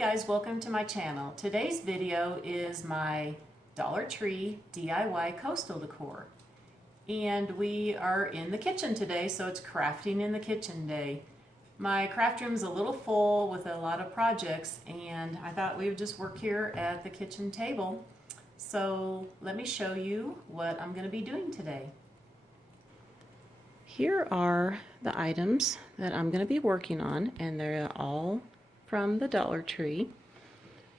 guys, welcome to my channel. Today's video is my Dollar Tree DIY coastal decor. And we are in the kitchen today, so it's crafting in the kitchen day. My craft room is a little full with a lot of projects, and I thought we would just work here at the kitchen table. So let me show you what I'm going to be doing today. Here are the items that I'm going to be working on, and they're all from the Dollar Tree.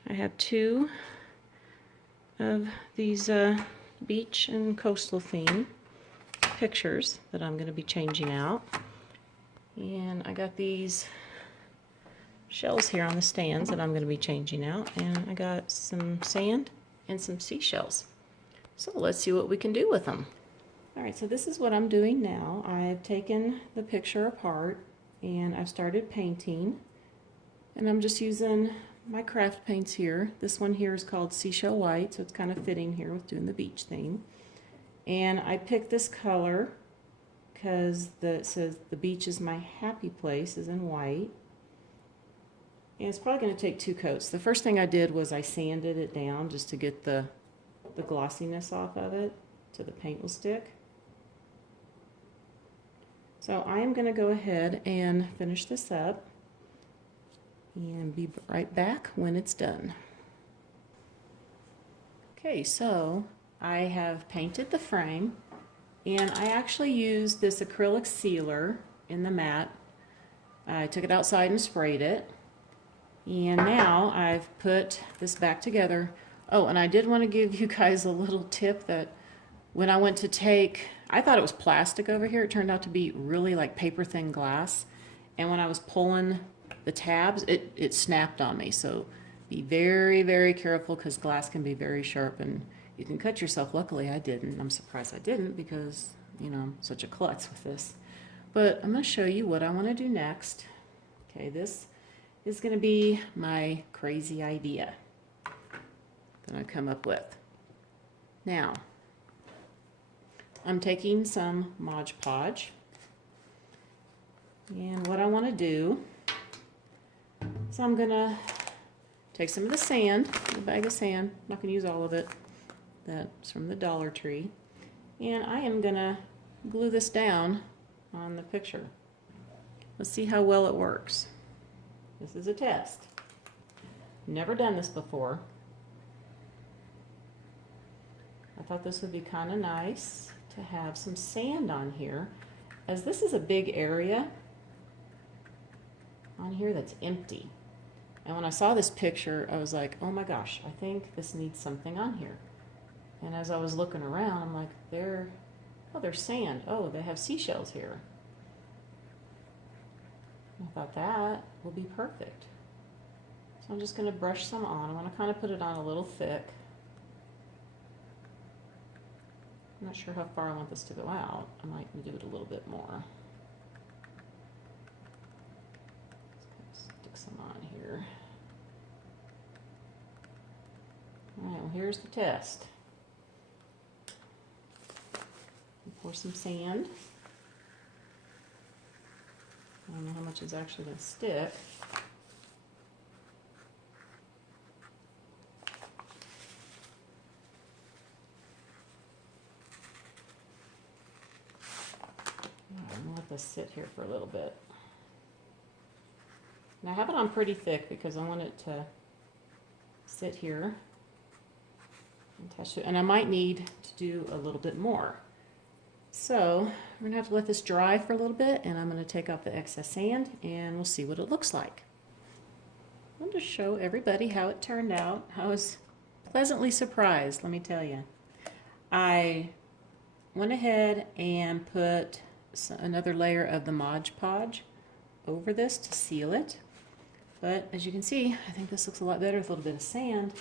I have two of these beach and coastal theme pictures that I'm going to be changing out. And I got these shells here on the stands that I'm going to be changing out. And I got some sand and some seashells. So let's see what we can do with them. Alright, so this is what I'm doing now. I've taken the picture apart and I've started painting. And I'm just using my craft paints here. This one here is called Seashell White, so it's kind of fitting here with doing the beach theme. And I picked this color because it says the beach is my happy place is in white. And it's probably going to take two coats. The first thing I did was I sanded it down just to get the glossiness off of it so the paint will stick. So I am going to go ahead and finish this up and be right back when it's done. Okay, so I have painted the frame, and I actually used this acrylic sealer in the mat. I took it outside and sprayed it, and now I've put this back together. Oh, and I did want to give you guys a little tip that when I went to take, I thought it was plastic over here. It turned out to be really like paper thin glass, and when I was pulling the tabs, it snapped on me. So be very, very careful because glass can be very sharp and you can cut yourself. Luckily I didn't. I'm surprised I didn't because, you know, I'm such a klutz with this. But I'm going to show you what I want to do next. Okay, this is going to be my crazy idea that I come up with. Now, I'm taking some Mod Podge, and what I want to do, so I'm going to take some of the sand, a bag of sand. I'm not going to use all of it. That's from the Dollar Tree. And I am going to glue this down on the picture. Let's see how well it works. This is a test. Never done this before. I thought this would be kind of nice to have some sand on here, as this is a big area on here that's empty. And when I saw this picture, I was like, oh my gosh, I think this needs something on here. And as I was looking around, I'm like, there's sand. Oh, they have seashells here. I thought that will be perfect. So I'm just going to brush some on. I want to kind of put it on a little thick. I'm not sure how far I want this to go out. I might do it a little bit more. Stick some on here. Alright, well, here's the test. Pour some sand. I don't know how much is actually going to stick. I'm going to let this sit here for a little bit. And I have it on pretty thick because I want it to sit here and attach to it. And I might need to do a little bit more. So we're going to have to let this dry for a little bit, and I'm going to take off the excess sand and we'll see what it looks like. I want to show everybody how it turned out. I was pleasantly surprised, let me tell you. I went ahead and put another layer of the Mod Podge over this to seal it. But as you can see, I think this looks a lot better with a little bit of sand.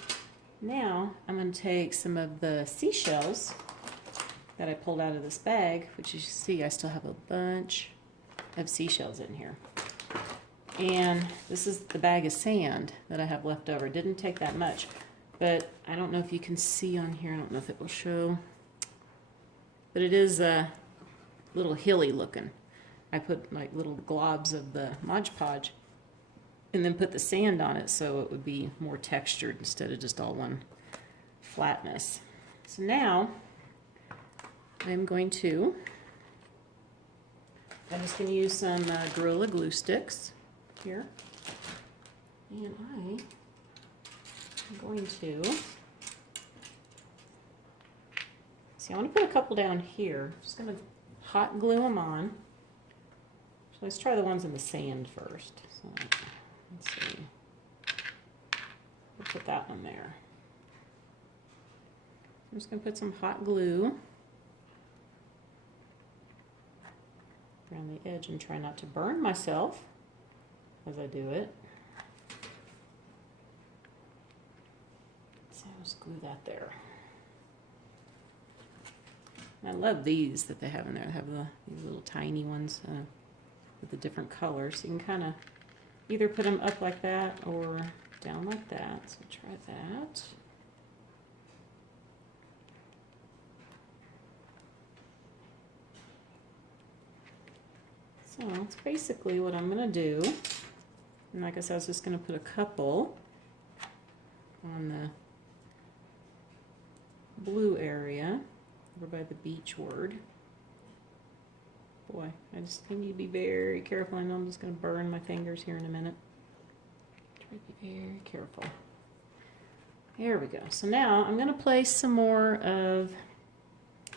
Now I'm going to take some of the seashells that I pulled out of this bag, which you see I still have a bunch of seashells in here. And this is the bag of sand that I have left over. It didn't take that much, but I don't know if you can see on here. I don't know if it will show, but it is a little hilly looking. I put like little globs of the Mod Podge and then put the sand on it so it would be more textured instead of just all one flatness. So now I'm just going to use some Gorilla Glue sticks here, and I'm going to, see, I want to put a couple down here. Just going to hot glue them on. So let's try the ones in the sand first. So let's see. We'll put that one there. I'm just going to put some hot glue around the edge and try not to burn myself as I do it. So I'll just glue that there. I love these that they have in there. They have these little tiny ones with the different colors. So you can kind of either put them up like that or down like that. So try that. So that's basically what I'm going to do. And like I said, I was just going to put a couple on the blue area over by the beach word. Boy, I just need to be very careful. I know I'm just going to burn my fingers here in a minute. Try to be very careful. There we go. So now I'm going to place some more of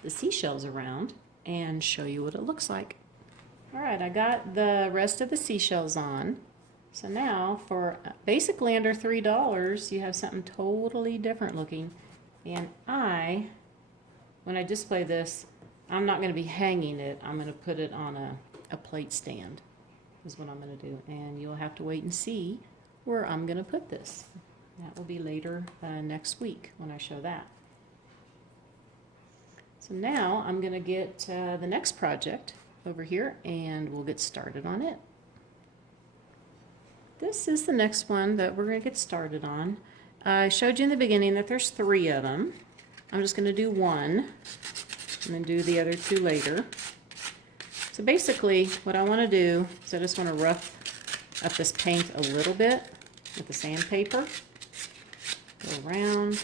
the seashells around and show you what it looks like. Alright, I got the rest of the seashells on. So now for basically under $3 you have something totally different looking. And when I display this, I'm not going to be hanging it. I'm going to put it on a plate stand is what I'm going to do. And you'll have to wait and see where I'm going to put this. That will be later next week when I show that. So now I'm going to get the next project over here and we'll get started on it. This is the next one that we're going to get started on. I showed you in the beginning that there's 3 of them. I'm just going to do one and then do the other 2 later. So basically what I want to do is I just want to rough up this paint a little bit with the sandpaper. Go around.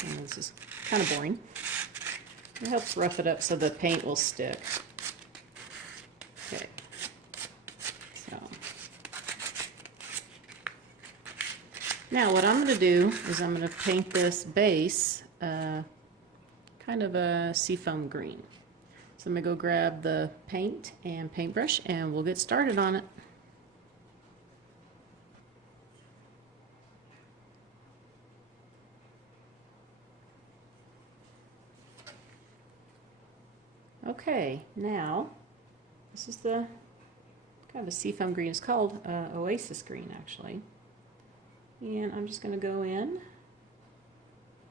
And this is kind of boring. It helps rough it up so the paint will stick. Okay. So now what I'm going to do is I'm going to paint this base kind of a seafoam green. So I'm going to go grab the paint and paintbrush and we'll get started on it. Okay, now this is the kind of a seafoam green. It's called Oasis green actually. And I'm just going to go in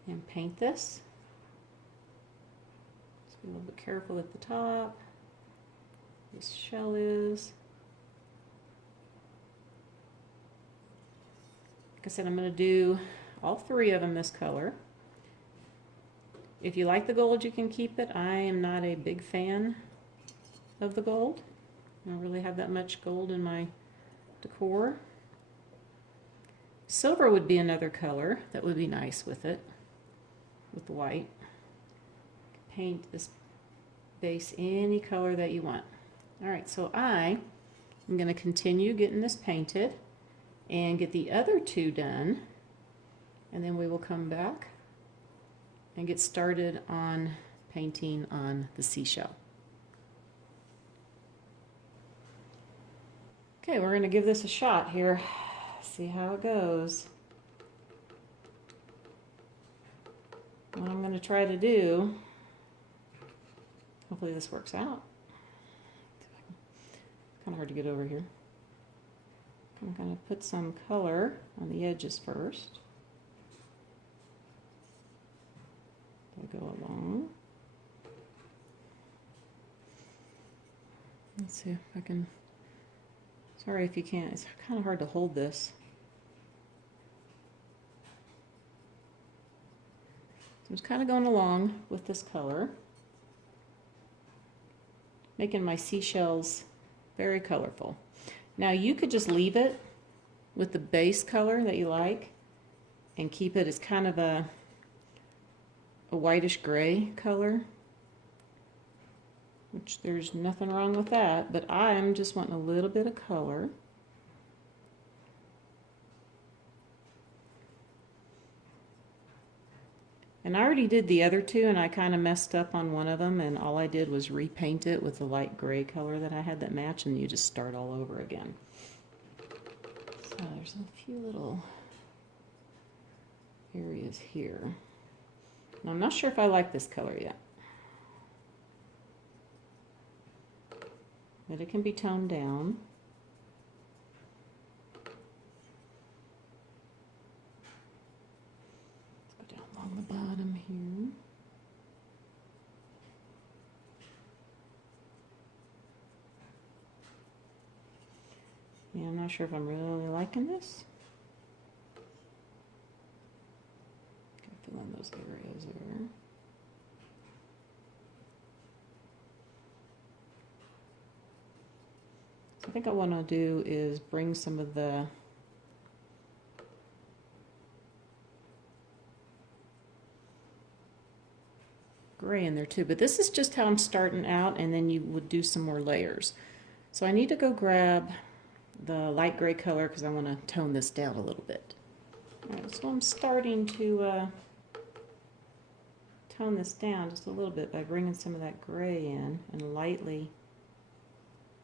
and paint this. Just be a little bit careful at the top. This shell is. Like I said, I'm going to do all 3 of them this color. If you like the gold, you can keep it. I am not a big fan of the gold. I don't really have that much gold in my decor. Silver would be another color that would be nice with it, with the white. Paint this base any color that you want. Alright, so I am going to continue getting this painted and get the other 2 done, and then we will come back and get started on painting on the seashell. Okay, we're going to give this a shot here. See how it goes. What I'm going to try to do, hopefully this works out. It's kind of hard to get over here. I'm going to put some color on the edges first. Go along. Let's see if I can. Sorry if you can't. It's kind of hard to hold this. So I'm just kind of going along with this color. making my seashells very colorful. Now you could just leave it with the base color that you like and keep it as kind of a whitish gray color, which there's nothing wrong with that, but I'm just wanting a little bit of color. And I already did the other two, and I kind of messed up on one of them, and all I did was repaint it with the light gray color that I had that matched, and you just start all over again. So there's a few little areas here. And I'm not sure if I like this color yet, but it can be toned down. Let's go down along the bottom here. Yeah, I'm not sure if I'm really liking this. Fill in those areas there. So I think what I want to do is bring some of the gray in there too, but this is just how I'm starting out, and then you would do some more layers. So I need to go grab the light gray color because I want to tone this down a little bit. All right, so I'm starting to tone this down just a little bit by bringing some of that gray in and lightly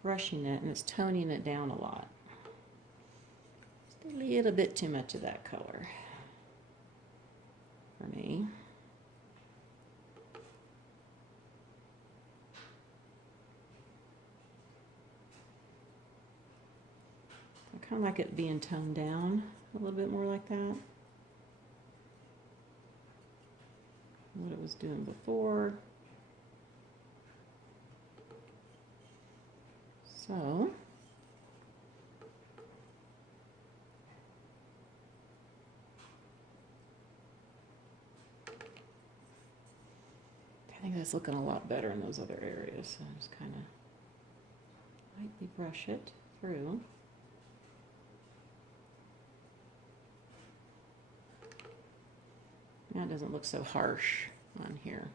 brushing it, and it's toning it down a lot. Just a little bit too much of that color for me. I kind of like it being toned down a little bit more like that. What it was doing before. So I think that's looking a lot better in those other areas. So I just kind of lightly brush it through. That doesn't look so harsh on here.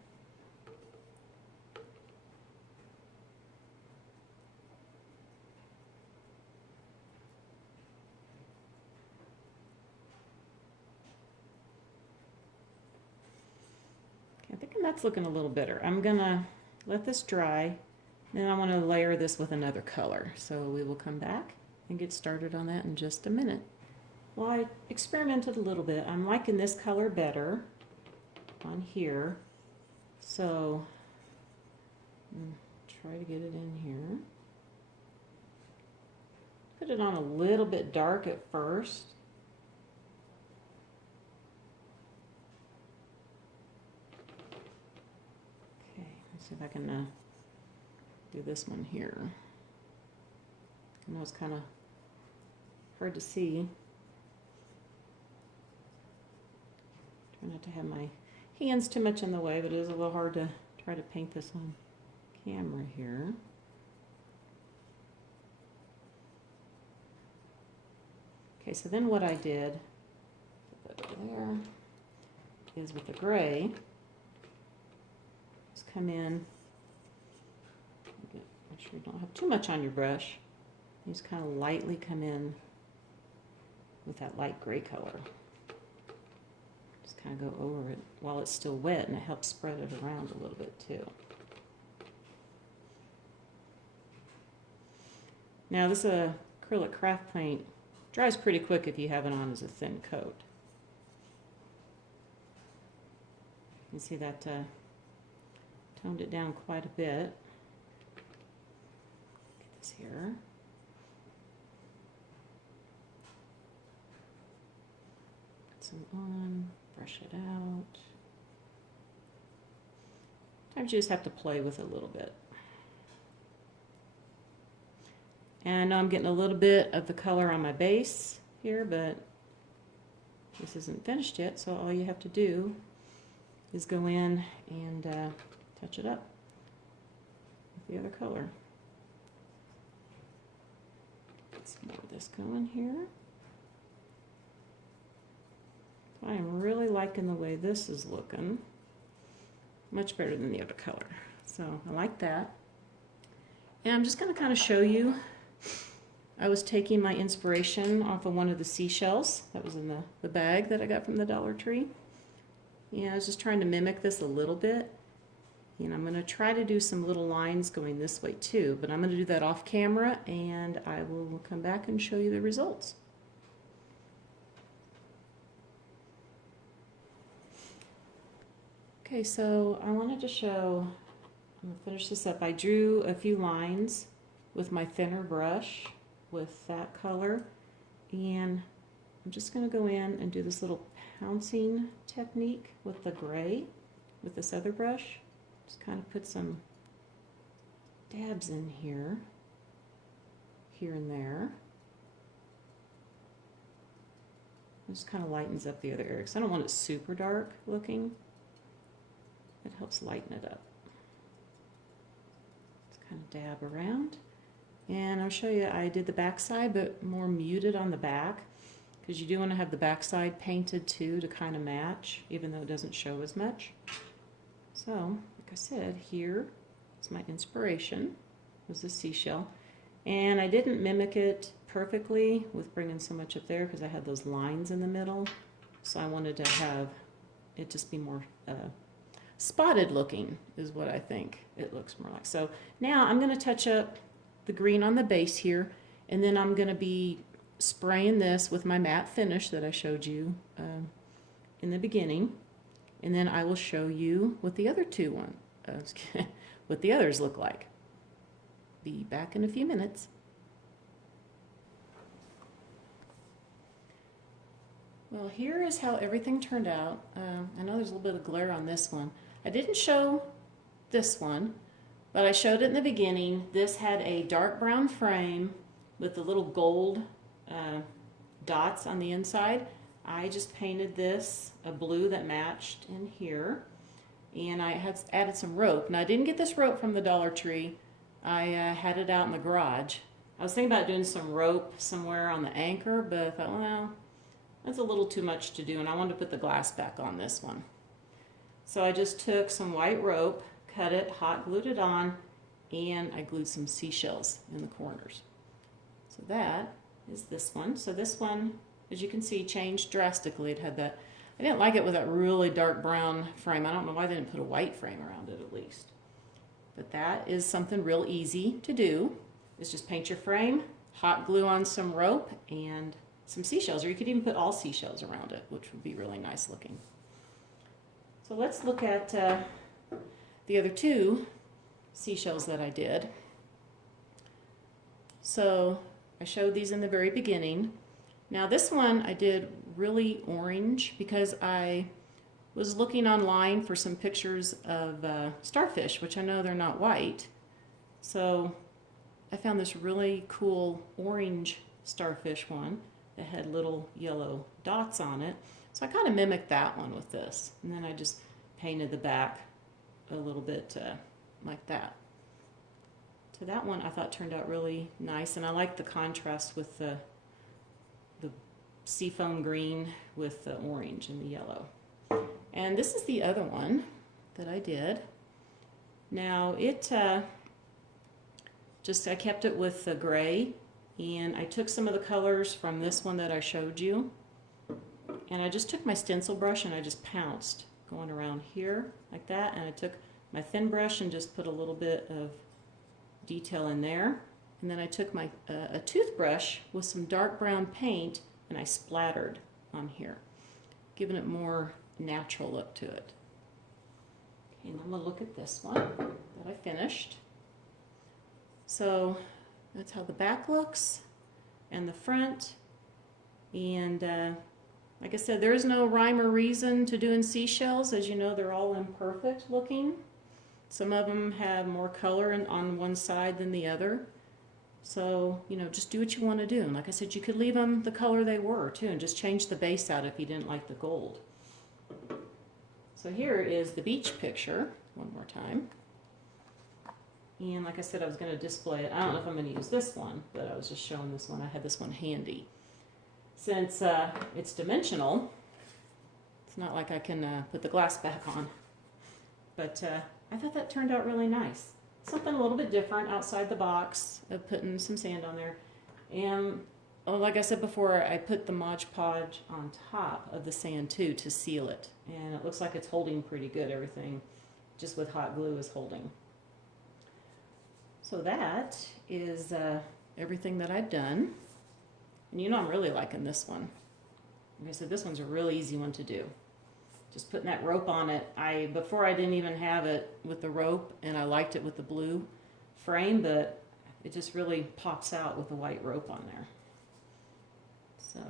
Okay, I think that's looking a little better. I'm gonna let this dry, and I want to layer this with another color. So we will come back and get started on that in just a minute. Well, I experimented a little bit. I'm liking this color better on here. So try to get it in here. Put it on a little bit dark at first. Okay, let's see if I can do this one here. I know it's kind of hard to see. Try not to have my hands too much in the way, but it is a little hard to try to paint this on camera here. Okay, so then what I did, put that over there, is with the gray, just come in, make sure you don't have too much on your brush. You just kind of lightly come in with that light gray color. Kind of go over it while it's still wet, and it helps spread it around a little bit too. Now this acrylic craft paint dries pretty quick if you have it on as a thin coat. You see that toned it down quite a bit. Get this here. Put some on. Brush it out. Sometimes you just have to play with it a little bit. And I know I'm getting a little bit of the color on my base here, but this isn't finished yet, so all you have to do is go in and touch it up with the other color. Get some more of this going here. I am really liking the way this is looking. Much better than the other color. So I like that. And I'm just going to kind of show you. I was taking my inspiration off of one of the seashells that was in the bag that I got from the Dollar Tree. Yeah, I was just trying to mimic this a little bit. And I'm going to try to do some little lines going this way too, but I'm going to do that off camera and I will come back and show you the results. Okay, so I wanted to show, I'm going to finish this up. I drew a few lines with my thinner brush with that color, and I'm just going to go in and do this little pouncing technique with the gray with this other brush. Just kind of put some dabs in here and there. It just kind of lightens up the other area because I don't want it super dark looking. It helps lighten it up. Just kind of dab around. And I'll show you, I did the back side, but more muted on the back, because you do want to have the back side painted too to kind of match, even though it doesn't show as much. So, like I said, here is my inspiration, was the seashell. And I didn't mimic it perfectly with bringing so much up there because I had those lines in the middle. So I wanted to have it just be more spotted looking is what I think it looks more like. So now I'm going to touch up the green on the base here, and then I'm going to be spraying this with my matte finish that I showed you in the beginning, and then I will show you what the other what the others look like. Be back in a few minutes. Well, here is how everything turned out. I know there's a little bit of glare on this one. I didn't show this one, but I showed it in the beginning. This had a dark brown frame with the little gold dots on the inside. I just painted this a blue that matched in here, and I had added some rope. Now I didn't get this rope from the Dollar Tree. I had it out in the garage. I was thinking about doing some rope somewhere on the anchor, but I thought, well, that's a little too much to do, and I wanted to put the glass back on this one. So I just took some white rope, cut it, hot glued it on, and I glued some seashells in the corners. So that is this one. So this one, as you can see, changed drastically. It had that, I didn't like it with that really dark brown frame. I don't know why they didn't put a white frame around it at least. But that is something real easy to do. Is just paint your frame, hot glue on some rope, and some seashells, or you could even put all seashells around it, which would be really nice looking. So let's look at the other two seashells that I did. So I showed these in the very beginning. Now this one I did really orange because I was looking online for some pictures of starfish, which I know they're not white. So I found this really cool orange starfish one that had little yellow dots on it. So I kind of mimicked that one with this. And then I just painted the back a little bit like that. So that one I thought turned out really nice, and I like the contrast with the seafoam green with the orange and the yellow. And this is the other one that I did. Now it I kept it with the gray, and I took some of the colors from this one that I showed you, and I just took my stencil brush and I just pounced going around here like that, and I took my thin brush and just put a little bit of detail in there, and then I took my a toothbrush with some dark brown paint and I splattered on here, giving it more natural look to it. Okay, and I'm going to look at this one that I finished. So that's how the back looks and the front, and like I said, there is no rhyme or reason to doing seashells. As you know, they're all imperfect looking. Some of them have more color on one side than the other. So, you know, just do what you want to do. And like I said, you could leave them the color they were too, and just change the base out if you didn't like the gold. So here is the beach picture one more time. And like I said, I was going to display it. I don't know if I'm going to use this one, but I was just showing this one. I had this one handy. Since it's dimensional, it's not like I can put the glass back on. But I thought that turned out really nice. Something a little bit different outside the box of putting some sand on there. And like I said before, I put the Mod Podge on top of the sand too to seal it. And it looks like it's holding pretty good. Everything just with hot glue is holding. So that is everything that I've done. And you know I'm really liking this one. Like I said, this one's a real easy one to do. Just putting that rope on it. Before I didn't even have it with the rope, and I liked it with the blue frame, but it just really pops out with the white rope on there. So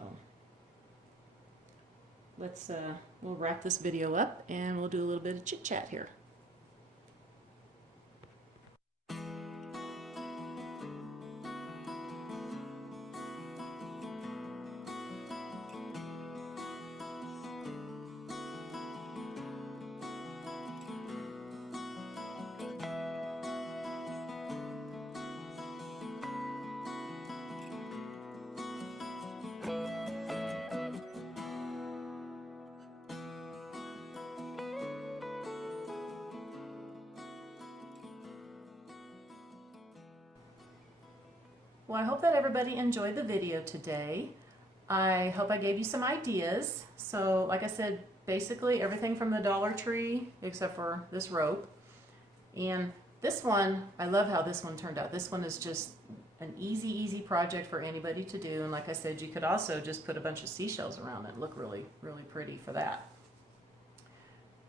we'll wrap this video up and we'll do a little bit of chit chat here. Well, I hope that everybody enjoyed the video today. I hope I gave you some ideas. So, like I said, basically everything from the Dollar Tree except for this rope. And this one, I love how this one turned out. This one is just an easy project for anybody to do. And like I said, you could also just put a bunch of seashells around it. Look really pretty for that.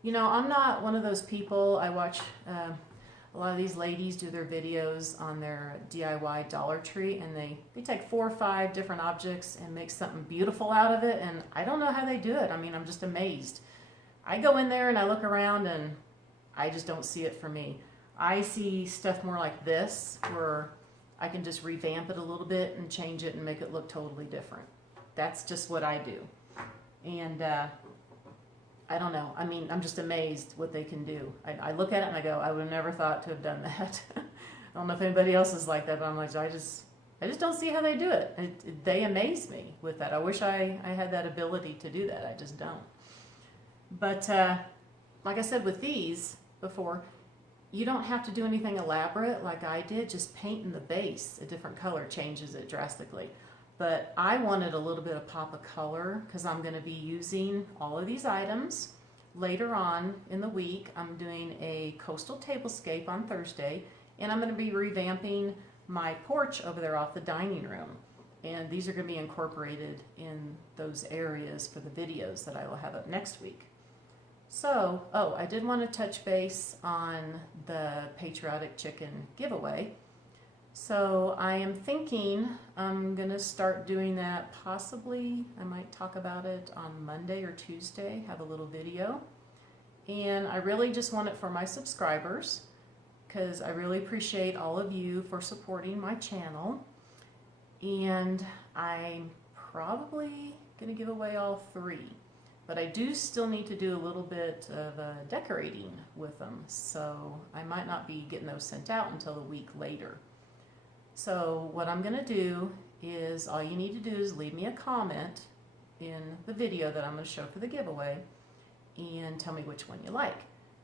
You know, I'm not one of those people. I watch a lot of these ladies do their videos on their DIY Dollar Tree, and they take 4 or 5 different objects and make something beautiful out of it, and I don't know how they do it. I mean, I'm just amazed. I go in there and I look around and I just don't see it for me. I see stuff more like this, where I can just revamp it a little bit and change it and make it look totally different. That's just what I do. And I don't know. I mean, I'm just amazed what they can do. I look at it and I go, I would have never thought to have done that. I don't know if anybody else is like that, but I'm like, I just don't see how they do it. They amaze me with that. I wish I had that ability to do that. I just don't. But like I said with these before, you don't have to do anything elaborate like I did. Just painting the base a different color changes it drastically. But I wanted a little bit of pop of color because I'm going to be using all of these items. Later on in the week, I'm doing a coastal tablescape on Thursday, and I'm going to be revamping my porch over there off the dining room. And these are going to be incorporated in those areas for the videos that I will have up next week. So, I did want to touch base on the Patriotic Chicken giveaway. So I am thinking I'm going to start doing that possibly. I might talk about it on Monday or Tuesday, have a little video. And I really just want it for my subscribers because I really appreciate all of you for supporting my channel. And I'm probably going to give away all 3. But I do still need to do a little bit of decorating with them. So I might not be getting those sent out until a week later. So what I'm going to do is all you need to do is leave me a comment in the video that I'm going to show for the giveaway and tell me which one you like.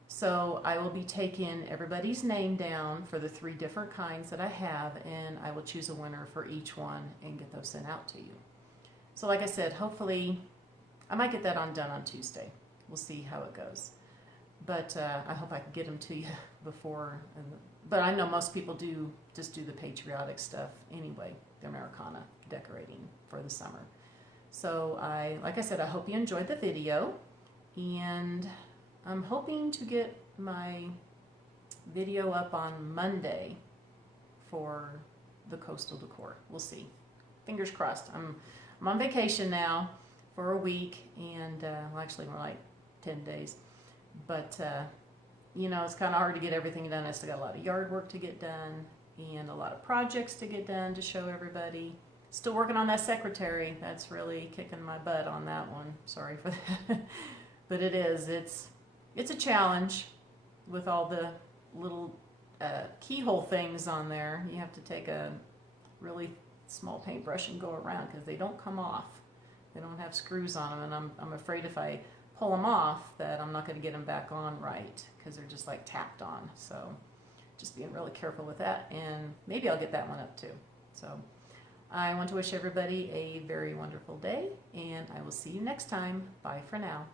So I will be taking everybody's name down for the 3 different kinds that I have, and I will choose a winner for each one and get those sent out to you. So like I said, hopefully I might get that done on Tuesday. We'll see how it goes. But I hope I can get them to you before. But I know most people do just do the patriotic stuff anyway, the Americana decorating for the summer. So like I said, I hope you enjoyed the video, and I'm hoping to get my video up on Monday for the coastal decor. We'll see. Fingers crossed. I'm on vacation now for a week, and well, actually more like 10 days. But you know, it's kind of hard to get everything done. I still got a lot of yard work to get done and a lot of projects to get done to show everybody. Still working on that secretary. That's really kicking my butt on that one. Sorry for that. But it is. It's a challenge with all the little keyhole things on there. You have to take a really small paintbrush and go around because they don't come off. They don't have screws on them, and I'm afraid if I pull them off that I'm not going to get them back on right because they're just like tacked on. So just being really careful with that, and maybe I'll get that one up too. So I want to wish everybody a very wonderful day, and I will see you next time. Bye for now.